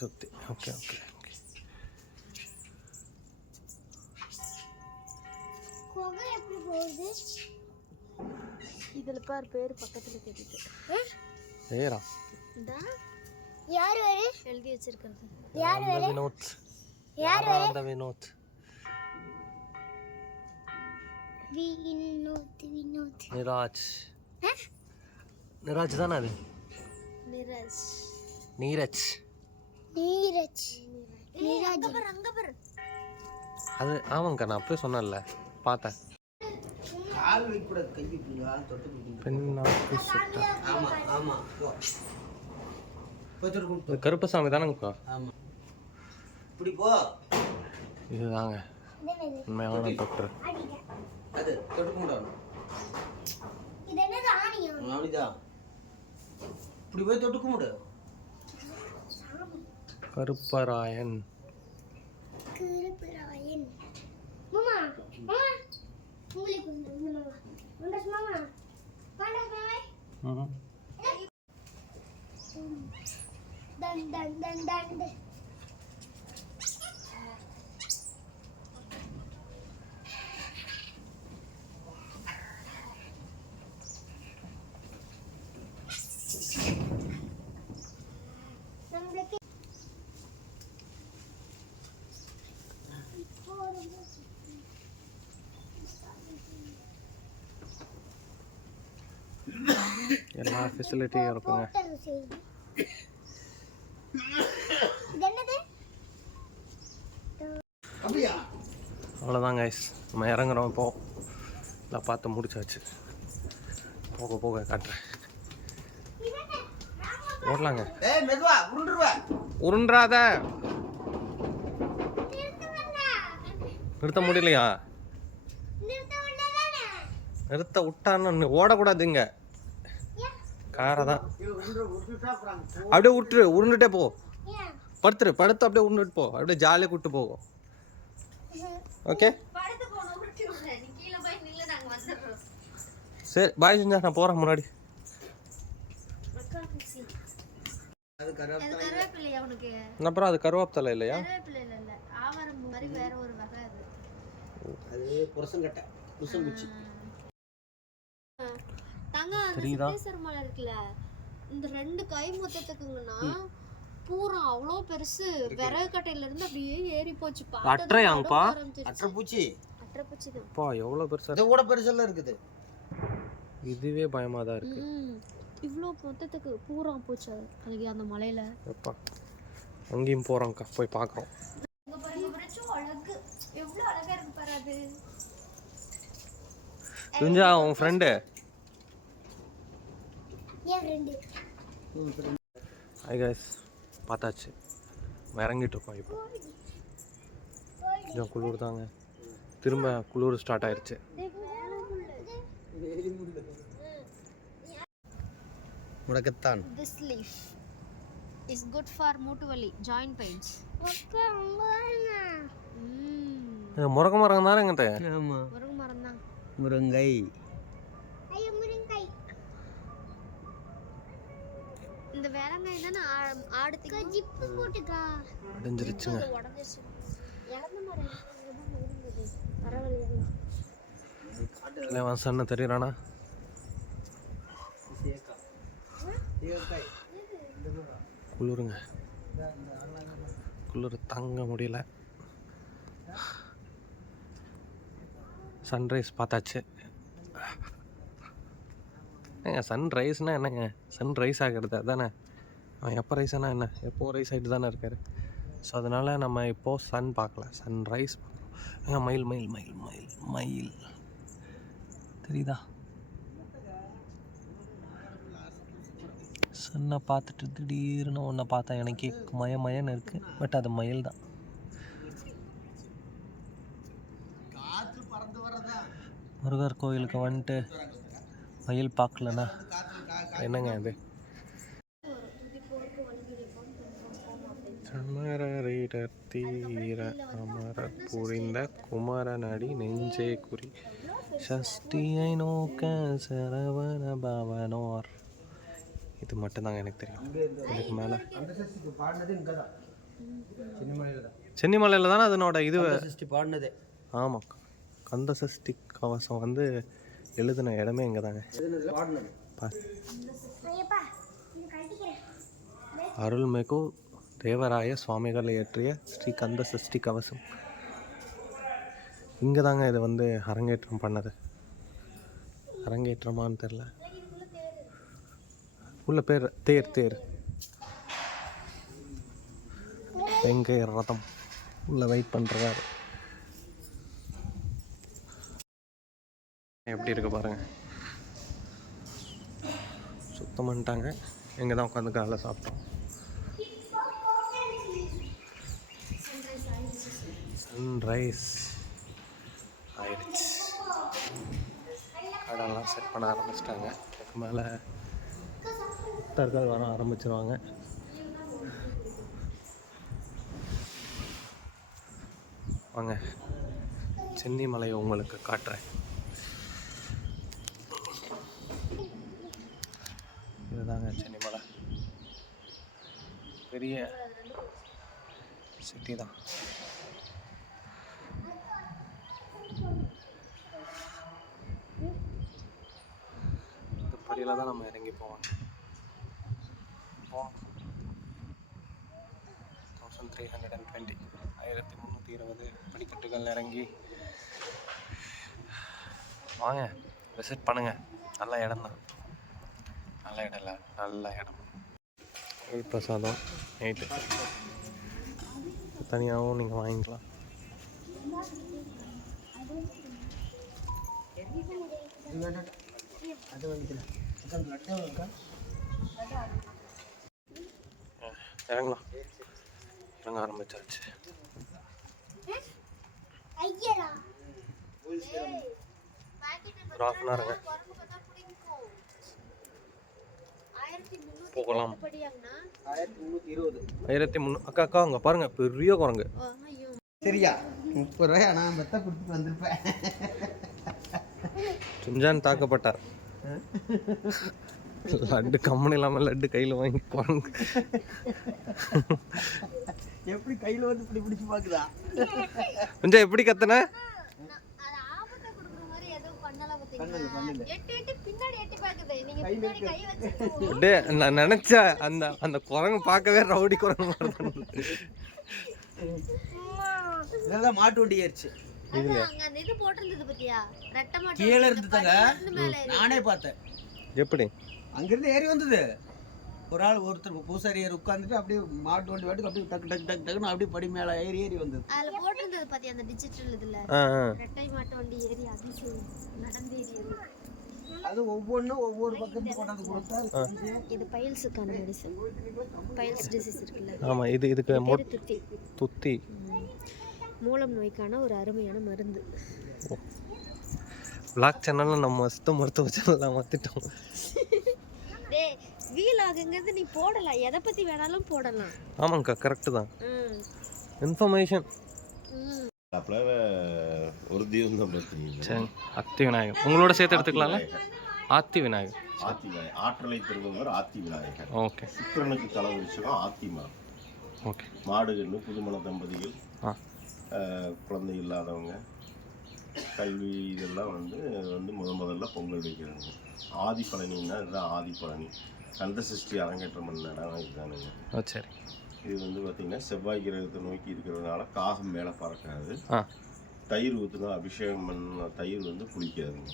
சுத்தி ஓகே ஓகே ஓகே. குகை எப்படி போகுது? இதுல பார் பேர் பக்கத்துல தெரியுது. ஏறா. இதா யார் வேற எழுதி வச்சிருக்கிறது? யார் வேற? வினோத். யார் வேற? அந்த வினோத். வினோத். நிராஜ். நிராஜ் தானே அது? நீரஜ். அங்க பாரு. அது ஆமாங்கக்கா, நான் அப்படியே சொன்னேன்ல, பார்த்தேன். கால் வைக்க கூடாது, கை வைப்பீங்க, தொட்டு வைப்பீங்க. பெண்ணாக்கு சுத்தா. ஆமா ஆமா போ. போய்ட்டு இது கருப்பசாமி தானேங்கக்கா? ஆமா. இப்படி போ. இதுதாங்க உண்மையான டாக்டர். அது தொட்டு கூடாது. இது என்னது ஆணியா? ஆணிதா. இப்படி போய் தொட்டு கும்பிடு. கருப்பராயன். மாமா மாமா உங்களுக்கு மாமா உண்டஸ் மாமா டன் டன் டன் டன். எல்லா ஃபெசிலிட்டியும் இருக்குங்க. அவ்வளோதான் கைஸ், நம்ம இறங்குறோம் இப்போ. எல்லாம் பார்த்து முடிச்சாச்சு. போக போக காட்டுறேன். ஓடலாங்க. உருண்டாத. நிறுத்த முடியலையா? நிறுத்த விட்டான்னு ஓடக்கூடாதுங்க. காரை தான் அப்படியே விட்டுரு, உருண்டுட்டே போ. படுத்து அப்படியே உருண்டுட்டு போ. அப்படியே ஜாலியாக கூப்பிட்டு போகும். ஓகே. சரி பாய் செஞ்சா நான் போகிறேன் முன்னாடி. அது கருவேப்பிலை கருவேப்பிலையா உனக்கு? அப்புறம் அது கருவேப்பிலை இல்லையா? கருவேப்பிலை இல்ல ஆவாரம் மாதிரி வேற ஒரு வகை அது. அது புரசங்கட்டை புருஷங்குச்சி. தங்க அந்த சித்தேஸ்வர மலை இருக்குல்ல, இந்த 2 கை மொத்தத்துக்குங்கன்னா பூரா அவ்வளோ பெருசு. விறகு கட்டையில இருந்து அப்படியே ஏறி போச்சு. அட்டையாங்கப்பா? அட்டைப்பூச்சி. அட்டைப்பூச்சி தான். அப்பா எவ்வளோ பெருசா இதை கூட பெருசெல்லாம் இருக்குது. இதுவே பயமாக தான் இருக்கு. இவ்வளோ மொத்தத்துக்கு பூரா போச்சு அதுக்கு அந்த மலையில. அப்பா அங்கேயும் போகிறோம்க்கா, போய் பார்க்குறோம். அழகு எவ்வளோ அழகா இருக்கு பாரு. அது துஞ்சா உன் ஃப்ரெண்டு. ஹாய் கைஸ், பார்த்தாச்சு, இறங்கிட்டு இருக்கோம். இப்போ கொஞ்சம் குளிர் தாங்க, திரும்ப குளிர் ஸ்டார்ட் ஆயிடுச்சு. முடக்கத்தான். This leaf is good for மூட்டுவலி, joint pains. முருங்கை மரம் தானே எங்கிட்ட? ஆமா, முருங்கை மரம் தான். முருங்கை. இந்த வேளங்காய் தானே ஆடுக்கு ஜிப்பு போட்டுக்கா அடைஞ்சிருச்சுங்க. உடஞ்சிருச்சு. இழந்த மரம் இருந்தது. பரவாயில்லையா? இல்லை அவன் சொன்ன தெரியுறானா? குளிருங்க, குளிர் தாங்க முடியல. சன்ரைஸ் பார்த்தாச்சு. ஏங்க சன்ரைஸ்னா என்னங்க? சன்ரைஸ் ஆகிறது அதானே. அவன் எப்போ ரைஸ் ஆனால் என்ன, எப்போ ரைஸ் ஆகிட்டு தானே இருக்கார். ஸோ அதனால் நம்ம இப்போது சன் பார்க்கல, சன்ரைஸ் பார்க்குறோம். ஏங்க மயில் மயில் மயில் மயில் மயில் தெரியுதா? சன்னை பார்த்துட்டு திடீர்னு ஒன்றை பார்த்தா எனக்கே மயன்னு இருக்குது. பட் அது மயில் தான். முருகர் கோயிலுக்கு வந்துட்டு மயில் பார்க்கலண்ணா என்னங்க அது? தீர அமரர் புரிந்த குமரனடி நெஞ்சே குறி சஷ்டியை நோக்க சரவண பவனோர். இது மட்டும்தாங்க எனக்கு தெரியும். இதுக்கு மேலே சென்னிமலையில் தானே அதனோட இது பாடினது. ஆமாம், கந்த சஷ்டி கவசம் வந்து எழுதின இடமே இங்கே தாங்க. அருள்மிகு தேவராய சுவாமிகள் இயற்றிய ஸ்ரீ கந்த சஷ்டி கவசம் இங்கே தாங்க. இது வந்து அரங்கேற்றம் பண்ணது. அரங்கேற்றமான்னு தெரில. உள்ள பேர் தேர் தேர் வெங்கை ரதம் உள்ள வெயிட் பண்ணுறாரு. எப்படி இருக்கு பாருங்க. சுத்தம் பண்ணிட்டாங்க. எங்கே தான் உட்காந்து காலைல சாப்பிட்டோம். சன்ரைஸ் ஆயிடுச்சு. கடெல்லாம் செட் பண்ண ஆரம்பிச்சிட்டாங்க. அதுக்கு மேலே பக்தர்கள் வர ஆரம்பிச்சிருவாங்க. வாங்க சென்னிமலையை உங்களுக்கு காட்டுறேன். இதுதாங்க சென்னிமலை. பெரிய சிட்டி தான். இந்த படியில் தான் நம்ம இறங்கி போவோம். 1320 1320 படிக்கட்டுகள் இறங்கி வாங்க விசிட் பண்ணுங்க. நல்ல இடம் தான். நல்ல இடம் இல்லை, நல்ல இடம். கோயில் பிரசாதம் நைட்டு தனியாகவும் நீங்கள் வாங்கிக்கலாம். இறங்கலாம். இறங்க ஆரம்பிச்சாச்சு. ஒரு ½ மணி நேரங்க போகலாம். 1300. அக்கா அக்கா அங்கே பாருங்க, பெரிய குரங்கு. சரியா 30 ரூபாய் நான் பெத்த கொடுத்துட்டு வந்திருப்பேன். சுஞ்சான் தாக்கப்பட்டார். லட்டு கம்மன் இல்லாமல் லட்டு கையில் வாங்கி குரங்கு எப்படி கையில் வந்து இப்படி பிடிச்சி பார்க்குதா? கொஞ்சம் எப்படி கத்துன? நான் நினைச்சேன் அந்த அந்த குரங்கு பார்க்கவே ரவுடி குரங்கு மாட்டு வண்டி ஏறிச்சு. கீழே இருந்துதாங்க, நானே பார்த்தேன். எப்படி அங்கிருந்து ஏறி வந்தது ஒரு ஆள், ஒருத்தர் பூசாரி ஏறி உட்காந்துட்டு அப்படியே மாட்டு வண்டி வாட்டுக்கு அப்படியே டக்கு டக்கு டக்கு டக்குன்னு அப்படியே படி மேலே ஏறி ஏறி வந்தது. அதுல போட்டிருந்தது பாத்தியா அந்த டிஜிட்டல் இதுல ரெட்டை மாட்டு வண்டி ஏறி அதிசயம் நடந்து ஏறி. அது ஒவ்வொன்றும் ஒவ்வொரு பக்கத்துக்கு கொண்டாந்து கொடுத்தா. இது பைல்ஸுக்கான மெடிசன், பைல்ஸ் டிசீஸ் இருக்குல்ல. ஆமா, இதுக்கு துத்தி துத்தி மூலம் நோய்க்கான ஒரு அருமையான மருந்து. பிளாக் சேனல்ல நம்ம சித்த மருத்துவ சேனல்ல மாத்திட்டோம். டேய் வீலாகுங்கிறது நீ போடலாம், எதை பத்தி வேணாலும் போடலாம். ஆமாங்கக்கா, கரெக்ட் தான். இன்ஃபர்மேஷன். ஒரு தீபம் தான் பார்த்தீங்க. சரி, அத்தி விநாயகர் உங்களோட சேர்த்து எடுத்துக்கலாம்ல. ஆத்தி விநாயகர், ஆத்தி விநாயகர் ஆற்றலை திருவள்ளுவர், ஆத்தி விநாயகர். ஓகே. சுக்கிரனுக்கு தலைவரிச்சகம் ஆத்தி மரம். ஓகே. மாடுகள்னு புதுமண தம்பதிகள், குழந்தை இல்லாதவங்க, கல்வி இதெல்லாம் வந்து முதல்ல பொங்கல் வைக்கிறாங்க. ஆதி பழனின்னா இதுதான் ஆதி பழனி. கந்த சஷ்டி அரங்கேற்றம் பண்ண இடம் இதுதானுங்க. சரி. இது வந்து பார்த்தீங்கன்னா செவ்வாய் கிரகத்தை நோக்கி இருக்கிறதுனால காகம் மேலே பறக்காது. தயிர் ஊற்றுனா அபிஷேகம் பண்ண தயிர் வந்து குளிக்காதுங்க.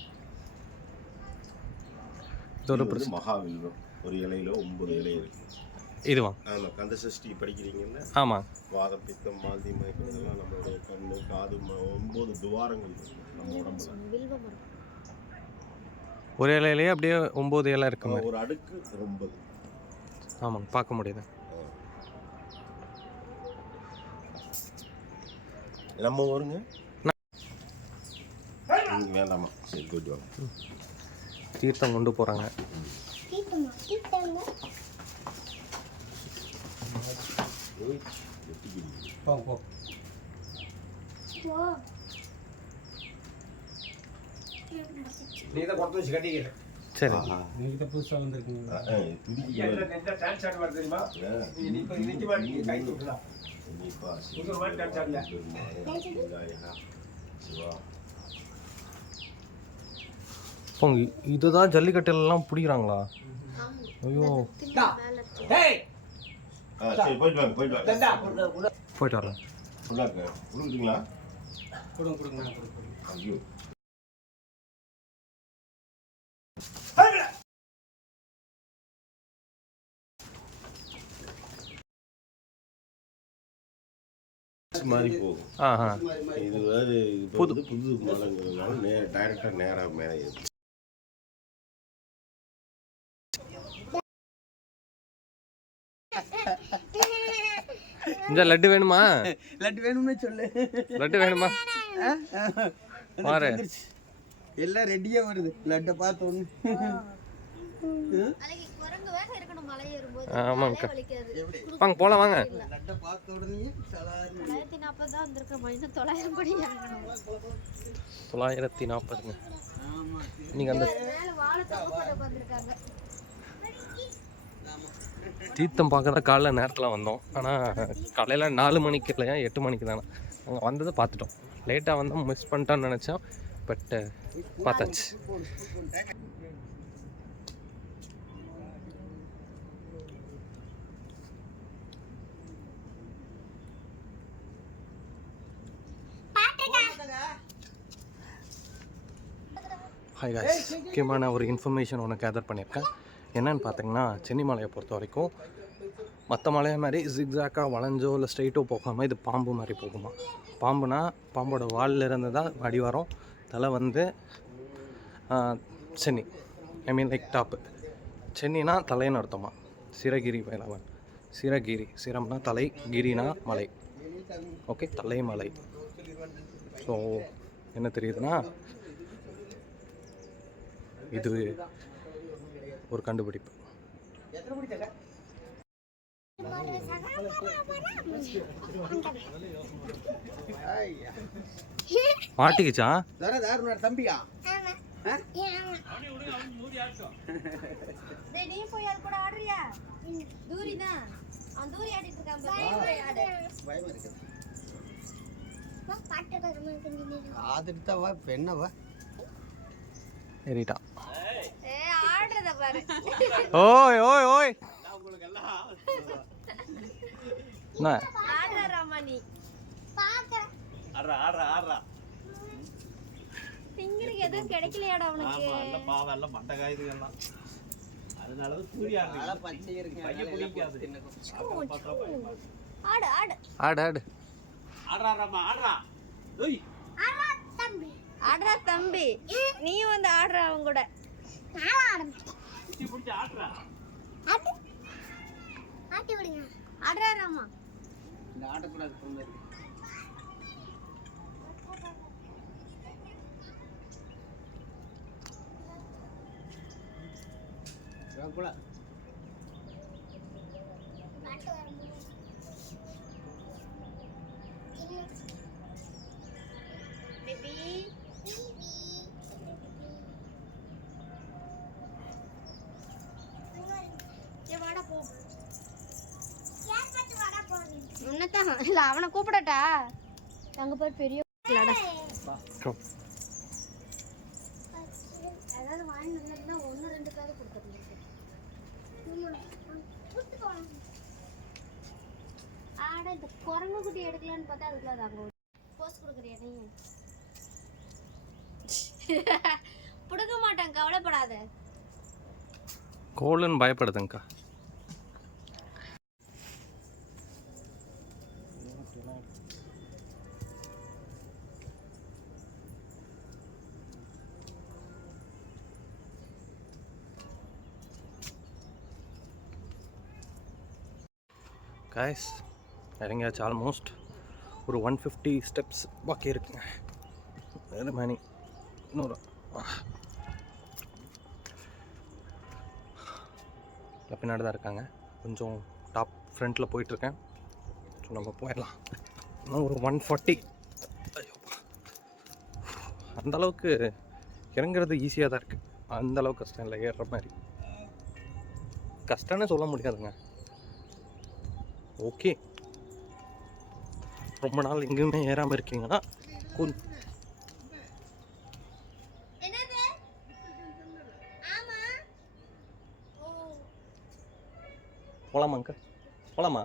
இது வந்து மகாவில்வம். ஒரு இலையில 9 இலை இருக்கு. இதுவா? ஆமாம், கந்த சஷ்டி படிக்கிறீங்கல்ல. ஆமாம். வாதம், பித்தம், மாந்தி, மயக்கம் இதெல்லாம் நம்மளுடைய கண்ணு, காது, 9 துவாரங்கள் நம்ம உடம்புல. ஒரு இலையிலேயே அப்படியே 9 இலை இருக்கு. ஒரு அடுக்கு 9. ஆமாங்க, பார்க்க முடியுது. நம்ம ஊருங்க வேண்டாமா? சரி, போயிட்டு வாங்க. தீர்த்தம் கொண்டு போகிறாங்க. நீதான் கொண்டு வச்சு கட்டிக்கிற. சரி, நீங்க புதுசா வந்திருக்கீங்க. இதுதான் ஜல்லிக்கட்டுலாம் பிடிக்கிறாங்களா? ஐயோ, போயிட்டு வரலாம். மாதிரி போகும். இது வேறு புது மலைங்கிறதுனால டைரக்டா நேராக மேலே இருக்கு. இந்த லட்டு வேணுமா? லட்டு வேணும்னு சொல்லு. லட்டு வேணுமா? பாரு, எல்லாம் ரெடியா வருது. லட்டை பார்த்த உடனே ஆமாங்கக்கா, வாங்க போலாம் வாங்க. லட்டை பார்த்த உடனே 940 தான் வந்திருக்கோம். இன்னும் 900 படி இறங்கணும். 940ங்க. நீங்க அந்த தீர்த்தம் பார்க்க தான் காலைல நேரத்தில் வந்தோம். ஆனால் காலையில் 4 மணிக்கு இல்லையா 8 மணிக்கு தானே அங்கே வந்ததை பார்த்துட்டோம். லேட்டாக வந்தால் மிஸ் பண்ணிட்டோன்னு நினச்சோம். பட் பார்த்தாச்சு. ஹாய் காய்ஸ், முக்கியமான ஒரு இன்ஃபர்மேஷன் ஒன்று கேதர் பண்ணியிருக்கேன். என்னென்னு பார்த்தீங்கன்னா, சென்னி மலையை பொறுத்த வரைக்கும் மற்ற மலையை மாதிரி ஜிக்ஸாக்காக வளைஞ்சோ இல்லை ஸ்ட்ரைட்டோ போகாமல் இது பாம்பு மாதிரி போகுமா. பாம்புனா பாம்போட வாலில் இருந்து தான் அடிவாரம். தலை வந்து சென்னி, ஐ மீன் லைக் டாப்பு. சென்னினா தலைன்னு அர்த்தமா. சிரகிரி வேளாவன், சிரகிரி, சிரம்னா தலை, கிரினா மலை. ஓகே, தலை மலை. ஸோ என்ன தெரியுதுன்னா, இது ஒரு கண்டுபிடிப்பு. ஐயா மாட்டிக்கிச்சா தம்பியா? டேய் நீ போய் அது கூட ஆடுறியா? தூரி தான். அவன் தூரி ஆடிட்டு இருக்கான் பாரு. போய் ஆடு. பயமா இருக்கு. பாட்டு கருமா கொஞ்சம் ஆதிட்டா வா இப்ப என்ன வா ஏறிட்டான். ஏய் ஆடுறத பாரு. ஓய் ஓய் ஓய் என்ன ஆடுற ரமணி. பாக்குறேன். ஆடுறா ஆடுறா ஆடுறா. திங்கிறதுக்கு எதுவும் கிடைக்கலையாடா உனக்கு? எல்லாம் பாவம் எல்லாம் மண்டை காயுதுங்கெல்லாம். அதனாலதான் சூரிய நல்லா பச்சை இருக்கு. பையன் குளிக்காது. ஆடு ஆடு. ஆடு ஆடு. ஆடுறாராமா ஆடுறா. ஓய் ஆமா தம்பி. ஆடுறா தம்பி. நீ வந்து ஆடுற அவன் கூட. நான் ஆடுறேன். குச்சி பிடிச்சி ஆடுறா. ஆட்டு. ஆட்டி விடுங்க. ஆடுறா ராமா. இந்த ஆடக்கூடாது பொண்ணு இருக்கு. கூட பாட்டு வரும்போது பேபி ஏ வாடா போ. யார் பாட்டு வர போறீங்க? உன்னதான் இல்ல அவனை கூப்பிடட்டா? அங்க பாரு பெரிய இல்லடா. ஏதாவது வாங்கி வந்தா ஒன்னு ரெண்டு காது கொடுத்துருங்க. ஆட இந்த குரங்கு குட்டி எடுக்கலான்னு பார்த்தா அதுக்குள்ள அது அங்க போஸ் கொடுக்குறியா நீ? புடுங்க மாட்டேன் கவலைப்படாத. கோலன்னு பயப்படுதுங்கக்கா. கைஸ் இறங்கியாச்சு. ஆல்மோஸ்ட் ஒரு 150 ஸ்டெப்ஸ் பாக்கி இருக்குங்க. வேறு மணி இன்னொரு பின்னாடி தான் இருக்காங்க. கொஞ்சம் டாப் ஃப்ரண்ட்டில் போயிட்டுருக்கேன். ஸோ நம்ம போயிடலாம். இன்னும் ஒரு 140. அந்தளவுக்கு இறங்குறது ஈஸியாக தான் இருக்குது. அந்தளவுக்கு கஷ்டம் இல்லை ஏறுற மாதிரி. கஷ்டம்னு சொல்ல முடியாதுங்க. ஓகே, ரொம்ப நாள் எங்கேயுமே ஏறாமல் இருக்கீங்கன்னா என்னது? ஆமா. ஓ. போகலாமாங்க்கா? போகலாமா?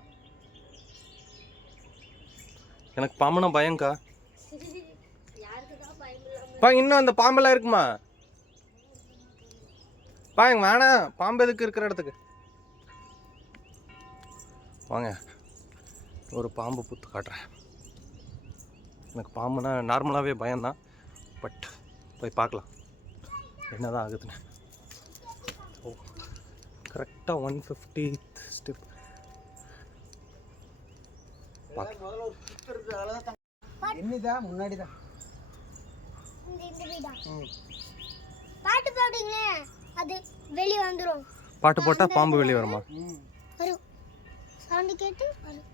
எனக்கு பாம்புனா பயங்க்கா. யாருக்குதான் பயம் இல்லாம பா இன்னும் அந்த பாம்பெல்லாம் இருக்குமா? பாங்க வேணாம். பாம்பு எதுக்கு இருக்கிற இடத்துக்கு வாங்க. ஒரு பாம்பு புத்து காட்டுறேன். எனக்கு பாம்புனா நார்மலாகவே பயம்தான். பட் போய் பார்க்கலாம் என்ன தான் ஆகுதுன்னு. ஓ கரெக்டாக 150 ஸ்டெப் முதல்ல ஒரு சுத்து இருக்கு. அதெல்லாம் என்னதான் முன்னாடி தான் இந்த வீடா? பாட்டு போடுங்க. அது வெளிய வந்துரும். பாட்டு போட்டால் பாம்பு வெளியே வருமா? வரும். சவுண்ட் கேட்டு வரும்.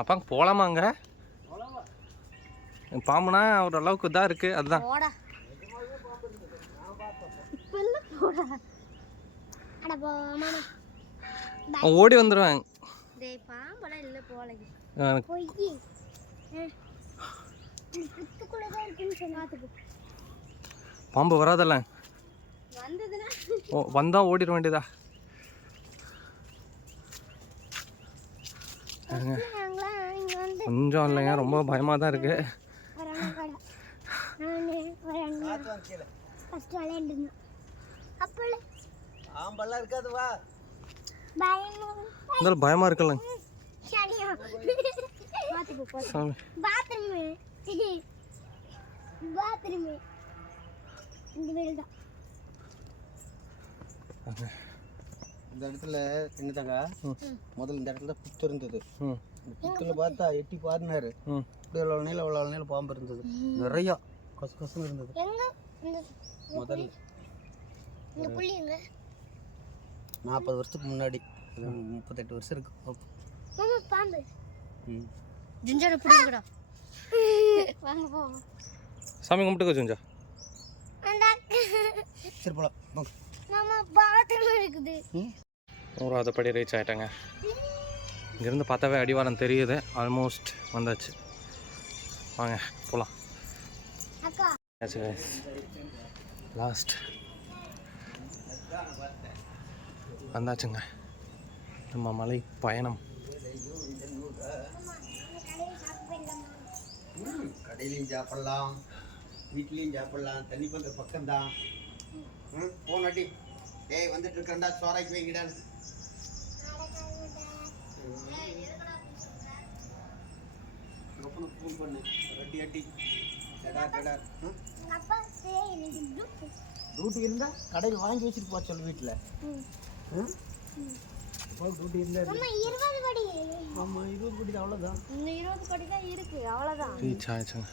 அப்பா போகலாமாங்க? பாம்புனா ஒரு அளவுக்கு இதாக இருக்குது. அதுதான் போடா. இப்ப இல்ல போடா. அட போ மாமா. ஓடி வந்துடுவேன். டேய் பாம்பெல்லாம் இல்ல போலங்க. போய் புத்துக்குள்ள தான் இருக்குன்னு சொன்னாது. பாம்பு வராதல்ல. வந்ததுன்னா ஓ வந்தால் ஓடிட வேண்டியதா? நாங்களா இங்க வந்து கொஞ்சம் இல்லைங்க, ரொம்ப பயமாக தான் இருக்குது. வராங்க கடை. நானே வரேன். கீழே ஃபர்ஸ்ட் விளையாண்டுருந்தேன். அப்பல ஆம்பெல்லாம் இருக்காது. வா பயமா இருந்தாலும் பயமாக இருக்குல்ல சரியா பாத்து போ பாத்து. சாமி. பாத்ரூம் பாத்ரூம் இந்த வீடு தான். இந்த இடத்துல என்னதாங்க முதல்ல இந்த இடத்துல புத்து இருந்தது. ம் இந்த புத்துல பார்த்தா எட்டி பாருனாரு. ம் இப்படி எவ்வளோ நீளம் பாம்பு இருந்தது. நிறையா கொசு கொசுன்னு இருந்தது எங்க இந்த முதல்ல. இந்த புள்ளி எங்க? 40 வருஷத்துக்கு முன்னாடி. 38 வருஷம் இருக்கு. மாமா பாம்பு. ம் ஜிஞ்சரை புடிங்கடா. வாங்க போ. சாமி கும்பிட்டுக்கோ செஞ்சா. சரி போலாம் வாங்க. மாமா பாத்ரூம் இருக்குது. 100வது படி ரீச் ஆகிட்டேங்க. இங்கேருந்து பார்த்தாவே அடிவாரம் தெரியுது. ஆல்மோஸ்ட் வந்தாச்சு. வாங்க போகலாம். அக்கா லாஸ்ட் வந்தாச்சுங்க நம்ம மலை பயணம். கடையிலையும் சாப்பிடலாம், வீட்லேயும் சாப்பிடலாம். தண்ணி கொஞ்சம் பக்கம்தான். போனாட்டி ஏய் வந்துட்டு இருக்கேன்டா, சோறாக்கி வைங்கடா. ஃபோன் பண்ணு ரெட்டி அட்டி கடா. அப்பா எனக்கு டியூட்டி இருந்தா கடையில் வாங்கி வச்சுட்டு போக சொல்லு வீட்டில். டியூட்டி இருந்தா அம்மா 20 படி. ஆமாம் 20 படி தான், அவ்வளோதான். இன்னும் 20 படி தான் இருக்கு, அவ்வளோதான். ரீச் ஆயிடுச்சுங்க.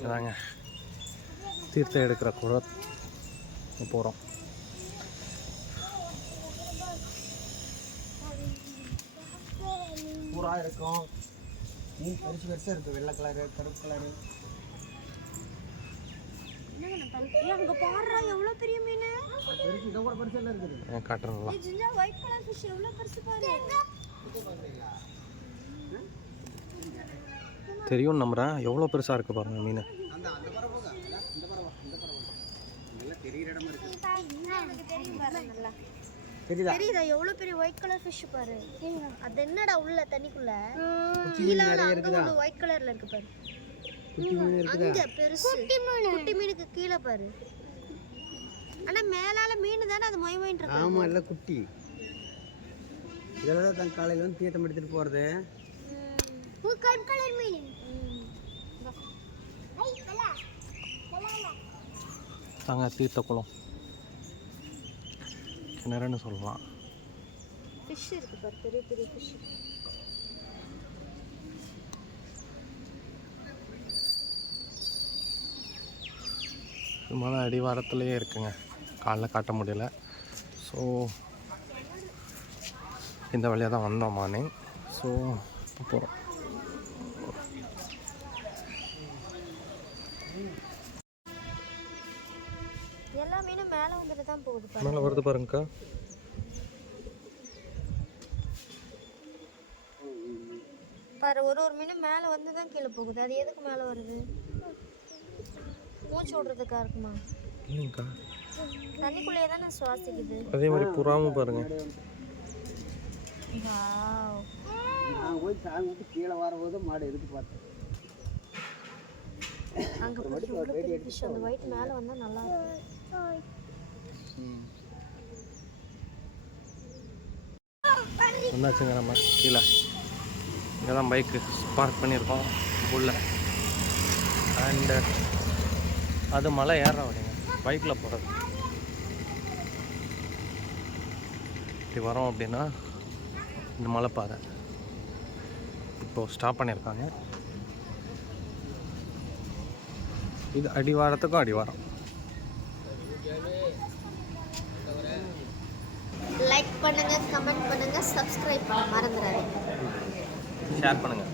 அதாங்க தீர்த்தம் எடுக்கிற குளம் போகிறோம். பூரா இருக்கும். மீன் பெருசு பெருசாக இருக்குது. வெள்ளை கலரு, கருப்பு கலரு. அங்க பாடுறா எவ்வளவு பெரிய மீன். பெருசு இதை கூட பெருசெல்லாம் இருக்குது. காட்டுறங்களா? ஒயிட் கலர் ஃபிஷ் எவ்வளவு பெருசு பாரு. தெரியும் நம்புறேன். எவ்வளோ பெருசாக இருக்குது பாருங்க மீன். அந்த பறவை இந்த பறவை நல்லா தெரிகிற இடமா இருக்குது. எனக்கு தெரியும் பாரு நல்லா. தெரியுதா? தெரியுதா எவ்வளவு பெரிய ஒயிட் கலர் ஃபிஷ் பாரு. அது என்னடா உள்ள தண்ணிக்குள்ள குட்டி மீன் நிறைய இருக்குதா? ஒயிட் கலர்ல இருக்கு பாரு. குட்டி மீன் இருக்குதா? அங்க பெருசு குட்டி மீனுக்கு கீழே பாரு. ஆனா மேலால மீன் தானே அது மொய்மொயின்னு இருக்கு. ஆமாம் எல்லாம் குட்டி. இதெல்லாம் தான் காலையில் வந்து தீர்த்தம் எடுத்துகிட்டு போகிறது. கருப்பு கலர் மீன். ஐ கலா கலா. தாங்க தீர்த்த குளம் கிணறுன்னு சொல்லலாம். ஃபிஷ் இருக்கு பாரு, பெரிய பெரிய ஃபிஷ். மலை அடிவாரத்துலேயே இருக்குங்க. காலைல காட்ட முடியல. ஸோ இந்த வழியாக தான் வந்தோம் மார்னிங். ஸோ இப்போ போகிறோம். எல்லா மீனும் மேலே வந்துட்டு தான் போகுது பாரு. மேலே வருது பாருங்கக்கா. பாரு ஒரு மீனும் மேலே வந்து தான் கீழே போகுது. அது எதுக்கு மேலே வருது? மூச்சு விடுறதுக்கா இருக்குமா? இல்லைங்கக்கா, தண்ணிக்குள்ளேயே தானே சுவாசிக்குது. அதே மாதிரி புறாவும் பாருங்க. வாவ். நான் போய் சாமி விட்டு கீழே வரும்போது மாடு எதுக்கு பார்த்தேன். அங்கே பெரிய ஃபிஷ் அந்த ஒயிட் மேலே வந்தால் நல்லா இருக்கும். வந்தாச்சுங்க நம்ம கீழே. இங்கே தான் பைக்கு பார்க் பண்ணியிருக்கோம் உள்ள. அண்டு அது மலை ஏற வழிங்க, பைக்கில் போகிறது. இப்படி வரோம் அப்படின்னா இந்த மலைப்பாதை இப்போது ஸ்டாப் பண்ணியிருக்காங்க. இது அடிவாரத்துக்கும் அடிவாரம். லைக் பண்ணுங்க, கமெண்ட் பண்ணுங்க, சப்ஸ்கிரைப் பண்ண மறந்துடாதீங்க. ஷேர் பண்ணுங்கள்.